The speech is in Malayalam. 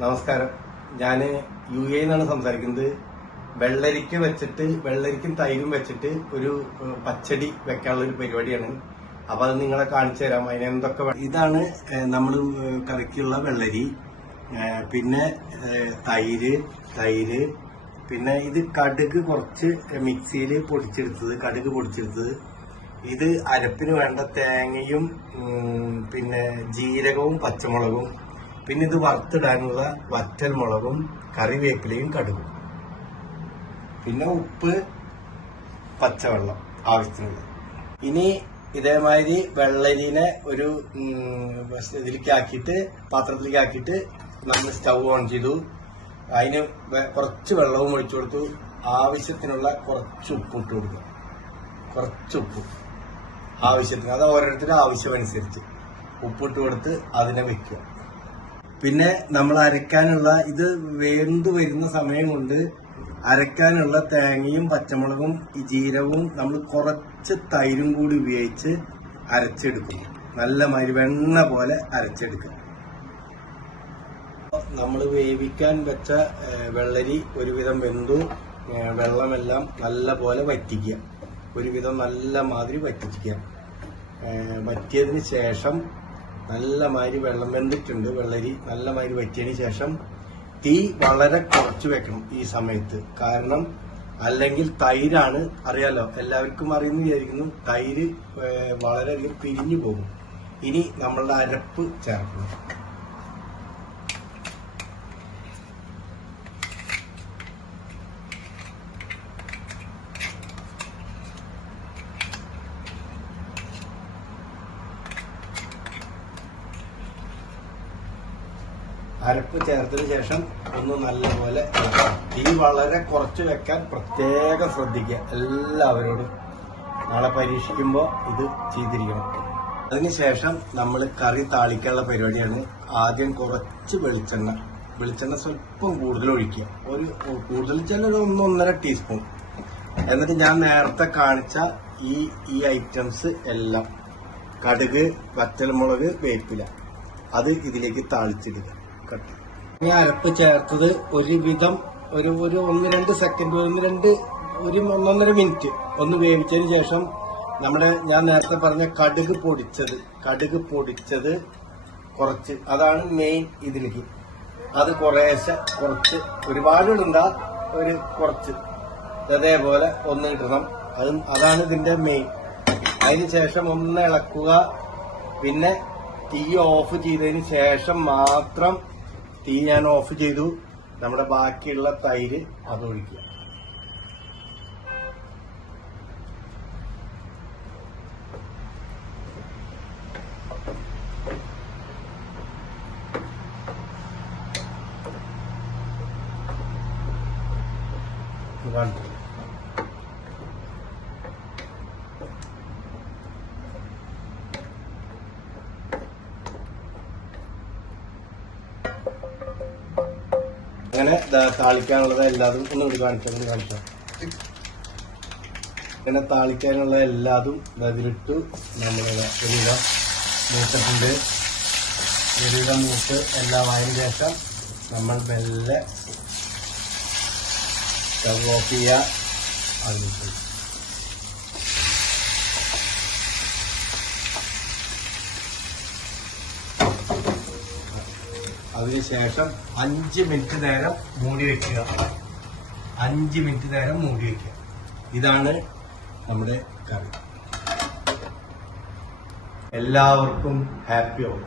നമസ്കാരം. ഞാൻ UAE നിന്നാണ് സംസാരിക്കുന്നത്. വെള്ളരിക്ക വെച്ചിട്ട് വെള്ളരിക്കും തൈരും വെച്ചിട്ട് ഒരു പച്ചടി വെക്കാനുള്ള ഒരു പരിപാടിയാണ്. അപ്പൊ അത് നിങ്ങളെ കാണിച്ചു തരാം. അതിനെന്തൊക്കെ ഇതാണ് നമ്മൾ കറിക്കുള്ള വെള്ളരി, പിന്നെ തൈര്, പിന്നെ ഇത് കടുക് കുറച്ച് മിക്സിയിൽ കടുക് പൊടിച്ചെടുത്തത്, ഇത് അരപ്പിന് വേണ്ട തേങ്ങയും പിന്നെ ജീരകവും പച്ചമുളകും, പിന്നെ ഇത് വറുത്തിടാനുള്ള വറ്റൽ മുളകും കറിവേപ്പിലയും കടുകും, പിന്നെ ഉപ്പ്, പച്ചവെള്ളം ആവശ്യത്തിനുള്ള. ഇനി ഇതേമാതിരി വെള്ളരിനെ ഒരു പാത്രത്തിലേക്ക് ആക്കിയിട്ട് നമ്മൾ സ്റ്റൗ ഓൺ ചെയ്തു. അതിന് കുറച്ച് വെള്ളവും ഒഴിച്ചു കൊടുത്തു. ആവശ്യത്തിനുള്ള കുറച്ച് ഉപ്പ് ഇട്ട് കൊടുക്കുക. കുറച്ചുപ്പ് ആവശ്യത്തിന്, അത് ഓരോരുത്തരുടെ ആവശ്യമനുസരിച്ച് ഉപ്പിട്ട് കൊടുത്ത് അതിനെ വെക്കുക. പിന്നെ നമ്മൾ അരയ്ക്കാനുള്ള, ഇത് വേണ്ടു വരുന്ന സമയം കൊണ്ട് അരയ്ക്കാനുള്ള തേങ്ങയും പച്ചമുളകും ജീരകവും നമ്മൾ കുറച്ച് തൈരും കൂടി ഉപയോഗിച്ച് അരച്ചെടുക്കും. നല്ല വെണ്ണ പോലെ അരച്ചെടുക്കും. നമ്മൾ വേവിക്കാൻ വെച്ച വെള്ളരി ഒരുവിധം വെന്തു. വെള്ളമെല്ലാം നല്ല പോലെ വറ്റിക്കുക. ഒരുവിധം നല്ല മാതിരി വറ്റിക്കുക. വറ്റിയതിന് ശേഷം നല്ല മാതിരി വെള്ളം വെന്തിട്ടുണ്ട്. വെള്ളരി നല്ല മാതിരി വറ്റിയതിന് ശേഷം തീ വളരെ കുറച്ച് വെക്കണം ഈ സമയത്ത്. കാരണം അല്ലെങ്കിൽ തൈരാണ്, അറിയാലോ, എല്ലാവർക്കും അറിയുന്നു വിചാരിക്കുന്നു, തൈര് വളരെയധികം പിരിഞ്ഞു പോകും. ഇനി നമ്മളുടെ അരപ്പ് ചേർക്കണം. അരപ്പ് ചേർത്തതിന് ശേഷം ഒന്ന് നല്ലപോലെ തീ വളരെ കുറച്ച് വെക്കാൻ പ്രത്യേകം ശ്രദ്ധിക്കുക എല്ലാവരോടും. നാളെ പരീക്ഷിക്കുമ്പോൾ ഇത് ചെയ്തിരിക്കണം. അതിനുശേഷം നമ്മൾ കറി താളിക്കാനുള്ള പരിപാടിയാണ്. ആദ്യം കുറച്ച് വെളിച്ചെണ്ണ സ്വല്പം കൂടുതൽ ഒഴിക്കുക. കൂടുതൽ വെച്ചാൽ ഒരു 1.5 ടീസ്പൂൺ. എന്നിട്ട് ഞാൻ നേരത്തെ കാണിച്ച ഈ ഐറ്റംസ് എല്ലാം, കടുക്, വറ്റൽമുളക്, വേപ്പില, അത് ഇതിലേക്ക് താളിച്ചിടുക. ഈ അരപ്പ് ചേർത്തത് ഒരുവിധം ഒരു 1-2 സെക്കൻഡ്, 1.5 മിനിറ്റ് ഒന്ന് വേവിച്ചതിന് ശേഷം ഞാൻ നേരത്തെ പറഞ്ഞ കടുക് പൊടിച്ചത് കുറച്ച്, അതാണ് മെയിൻ ഇതിലേക്ക്. അത് കുറച്ച്, ഒരുപാട് ഇടണ്ട, ഒരു കുറച്ച് അതേപോലെ ഒന്ന് ഇടണം. അതാണ് ഇതിന്റെ മെയിൻ. അതിന് ശേഷം ഒന്ന് ഇളക്കുക. പിന്നെ തീ ഓഫ് ചെയ്തതിന് ശേഷം മാത്രം, തീ ഞാൻ ഓഫ് ചെയ്തു, നമ്മുടെ ബാക്കിയുള്ള തൈര് അതൊഴിക്കുക. അങ്ങനെ താളിക്കാനുള്ളത് എല്ലാതും ഒന്നുകൂടി കാണിക്കാം. അങ്ങനെ താളിക്കാനുള്ള എല്ലാതും അതിലിട്ടു. നമ്മളുടെ ഒരുവിധം മൂത്തിട്ടുണ്ട്. ഒരുവിധം മൂത്ത് എല്ലാം ആയതിനു ശേഷം നമ്മൾ മെല്ലെ സ്റ്റവ് ഓഫ് ചെയ്യുക. അതിനുശേഷം 5 മിനിറ്റ് നേരം മൂടി വയ്ക്കുക. 5 മിനിറ്റ് നേരം മൂടി വയ്ക്കുക. ഇതാണ് നമ്മുടെ കറി. എല്ലാവർക്കും ഹാപ്പി ആവും.